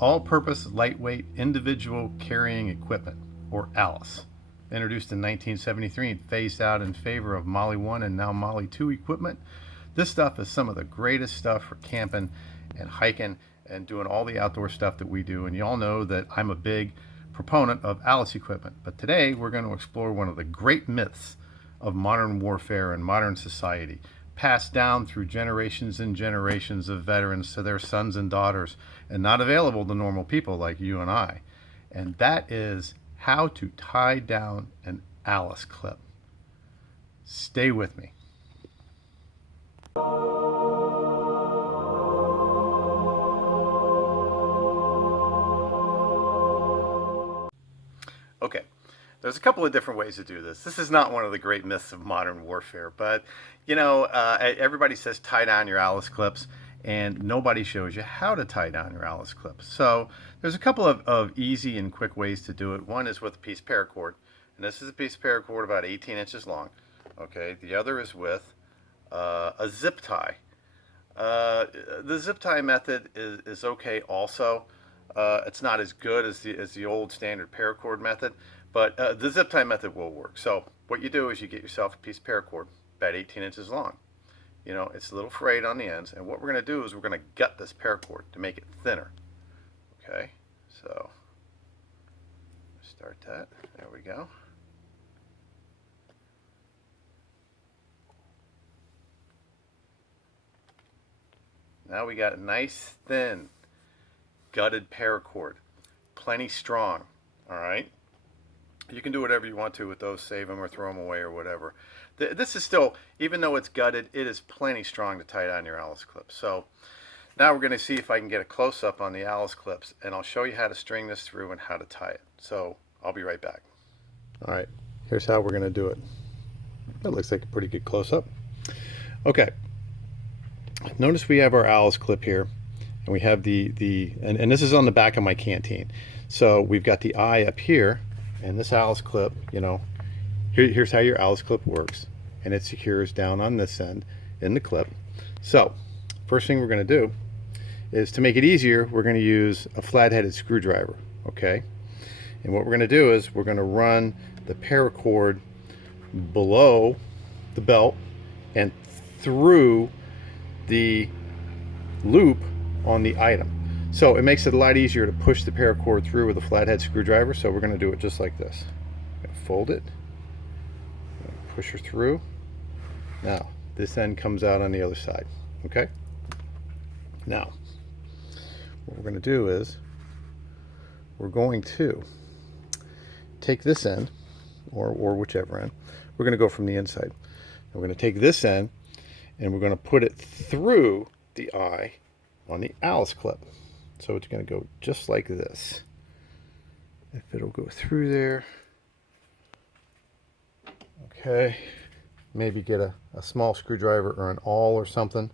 all-purpose lightweight individual carrying equipment, or ALICE. Introduced in 1973 and phased out in favor of MOLLE 1 and now MOLLE 2 equipment. This stuff is some of the greatest stuff for camping and hiking and doing all the outdoor stuff that we do. And you all know that I'm a big proponent of ALICE equipment. But today we're going to explore one of the great myths of modern warfare and modern society, passed down through generations and generations of veterans to their sons and daughters, and not available to normal people like you and I. And that is how to tie down an ALICE clip. Stay with me. Okay, there's a couple of different ways to do this. This is not one of the great myths of modern warfare, but you know, everybody says tie down your ALICE clips, and nobody shows you how to tie down your ALICE clips. So there's a couple of easy and quick ways to do it. One is with a piece of paracord, and this is a piece of paracord about 18 inches long. Okay, the other is with a zip tie. The zip tie method is okay also. It's not as good as the old standard paracord method, but the zip tie method will work. So what you do is you get yourself a piece of paracord about 18 inches long. You know, it's a little frayed on the ends, and what we're going to do is we're going to gut this paracord to make it thinner. Okay, so start that. There we go. Now we got a nice thin gutted paracord, plenty strong. All right, you can do whatever you want to with those, save them or throw them away or whatever. This is still, even though it's gutted, it is plenty strong to tie down your ALICE clips. So now we're going to see if I can get a close-up on the ALICE clips, and I'll show you how to string this through and how to tie it. So I'll be right back. All right, here's how we're going to do it. That looks like a pretty good close-up. Okay, notice we have our ALICE clip here, and we have and this is on the back of my canteen. So we've got the eye up here, and this ALICE clip, you know, here's how your ALICE clip works, and it secures down on this end in the clip. So first thing we're going to do is, to make it easier, we're going to use a flat-headed screwdriver. Okay, and what we're going to do is we're going to run the paracord below the belt and through the loop on the item. So it makes it a lot easier to push the paracord through with a flathead screwdriver. So we're going to do it just like this. Fold it, push her through. Now this end comes out on the other side. Okay, now what we're going to do is we're going to take this end, or whichever end. We're going to go from the inside. We're going to take this end and we're going to put it through the eye on the ALICE clip. So it's going to go just like this. If it'll go through there. Okay, maybe get a small screwdriver or an awl or something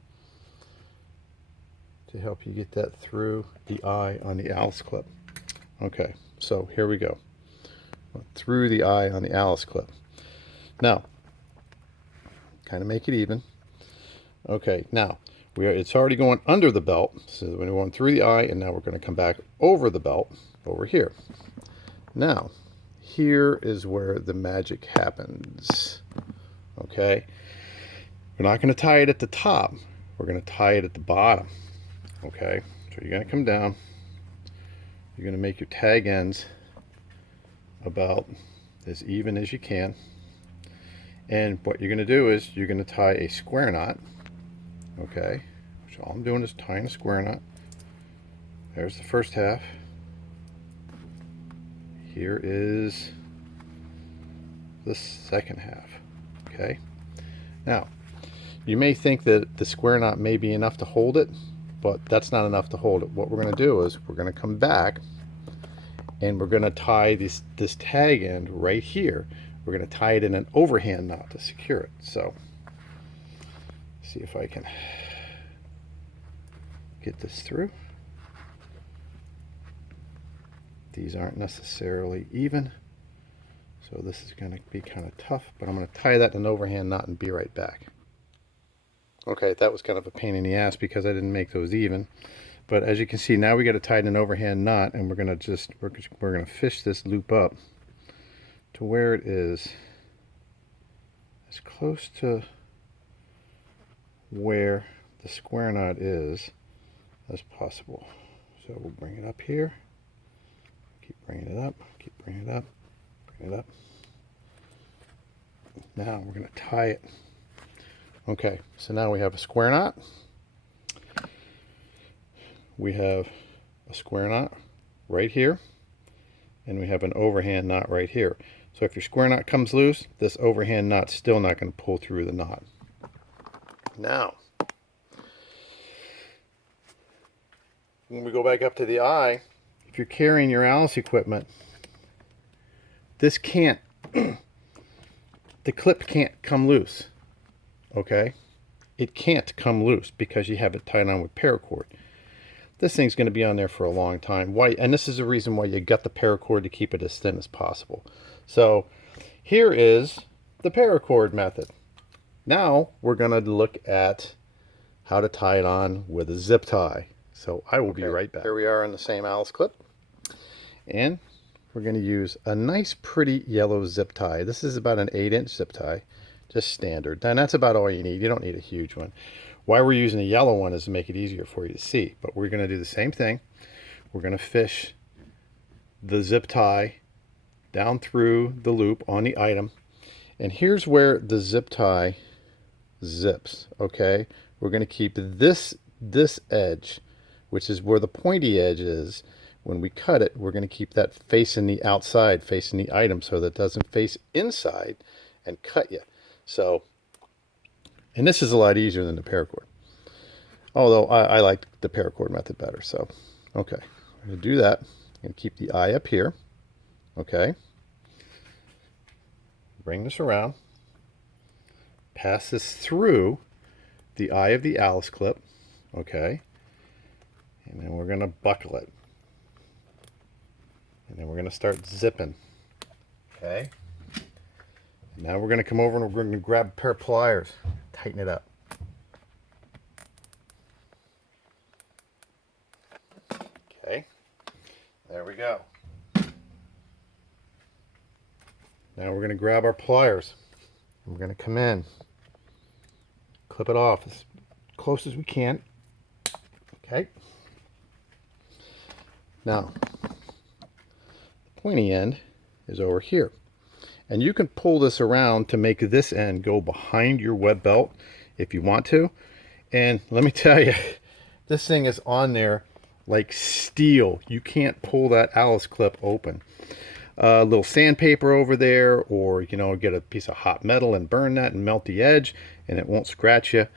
to help you get that through the eye on the ALICE clip. Okay, so here we go. Through the eye on the ALICE clip. Now, kind of make it even. Okay, now it's already going under the belt, so we're going through the eye, and now we're going to come back over the belt over here. Now, here is where the magic happens. Okay, we're not going to tie it at the top, we're going to tie it at the bottom. Okay, so you're going to come down, you're going to make your tag ends about as even as you can, and what you're going to do is you're going to tie a square knot. Okay, so all I'm doing is tying a square knot. There's the first half. Here is the second half. Okay, now you may think that the square knot may be enough to hold it, but that's not enough to hold it. What we're going to do is we're going to come back and we're going to tie this tag end right here. We're going to tie it in an overhand knot to secure it. So see if I can get this through. These aren't necessarily even, so this is going to be kind of tough, but I'm going to tie that in an overhand knot and be right back. Okay, that was kind of a pain in the ass because I didn't make those even, But as you can see, now we got to tighten an overhand knot, and we're gonna fish this loop up to where it is as close to where the square knot is as possible. So we'll bring it up here, keep bringing it up, keep bringing it up, bring it up. Now we're going to tie it. Okay, so now we have a square knot. We have a square knot right here, and we have an overhand knot right here. So if your square knot comes loose, this overhand knot's still not going to pull through the knot. Now, when we go back up to the eye, if you're carrying your Alice equipment, this can't, the clip can't come loose, okay? It can't come loose because you have it tied on with paracord. This thing's going to be on there for a long time. Why? And this is the reason why you got the paracord, to keep it as thin as possible. So here is the paracord method. Now we're going to look at how to tie it on with a zip tie. So I will be right back. Here we are on the same Alice clip, and we're going to use a nice pretty yellow zip tie. This is about an 8-inch zip tie, just standard. And that's about all you need. You don't need a huge one. Why we're using a yellow one is to make it easier for you to see. But we're going to do the same thing. We're going to fish the zip tie down through the loop on the item. And here's where the zip tie zips, okay? We're going to keep this edge, which is where the pointy edge is. When we cut it, we're going to keep that facing the outside, facing the item, so that it doesn't face inside and cut you. So, and this is a lot easier than the paracord. Although I like the paracord method better. So, okay, I'm going to do that. I'm going to keep the eye up here. Okay. Bring this around. Pass this through the eye of the Alice clip. Okay. And then we're going to buckle it. And then we're going to start zipping. Okay. And now we're going to come over and we're going to grab a pair of pliers. Tighten it up. Okay. There we go. Now we're going to grab our pliers. And we're going to come in. Clip it off as close as we can. Okay. Now, the pointy end is over here. And you can pull this around to make this end go behind your web belt if you want to. And let me tell you, this thing is on there like steel. You can't pull that Alice clip open. A little sandpaper over there, or you know, get a piece of hot metal and burn that and melt the edge, and it won't scratch you.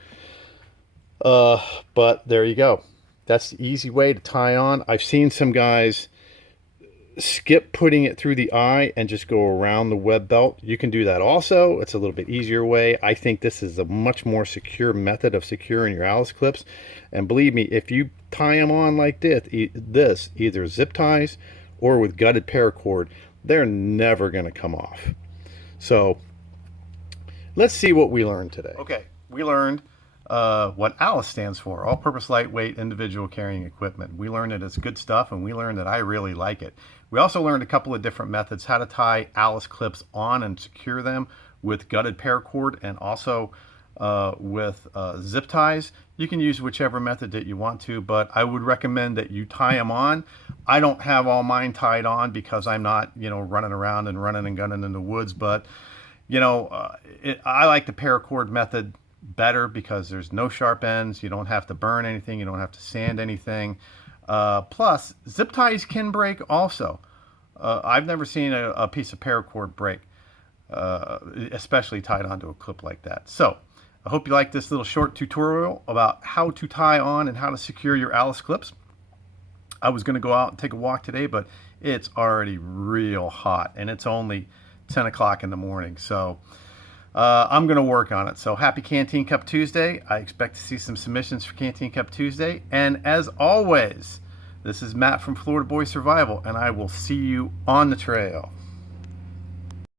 But there you go. That's the easy way to tie on. I've seen some guys skip putting it through the eye and just go around the web belt. You can do that also. It's a little bit easier way. I think this is a much more secure method of securing your Alice clips. And believe me, if you tie them on like this, either zip ties or with gutted paracord, they're never going to come off. So let's see what we learned today. Okay, we learned what Alice stands for, all-purpose lightweight individual carrying equipment. We learned that it's good stuff, and we learned that I really like it. We also learned a couple of different methods, how to tie Alice clips on and secure them with gutted paracord, and also with zip ties. You can use whichever method that you want to, but I would recommend that you tie them on. I don't have all mine tied on because I'm not, you know, running around and running and gunning in the woods, but you know, I like the paracord method better because there's no sharp ends. You don't have to burn anything. You don't have to sand anything. Plus, zip ties can break also. I've never seen a piece of paracord break, especially tied onto a clip like that. So I hope you like this little short tutorial about how to tie on and how to secure your Alice clips. I was going to go out and take a walk today, but it's already real hot and it's only 10 o'clock in the morning. So I'm going to work on it. So happy Canteen Cup Tuesday. I expect to see some submissions for Canteen Cup Tuesday. And as always, this is Matt from Florida Boy Survival, and I will see you on the trail.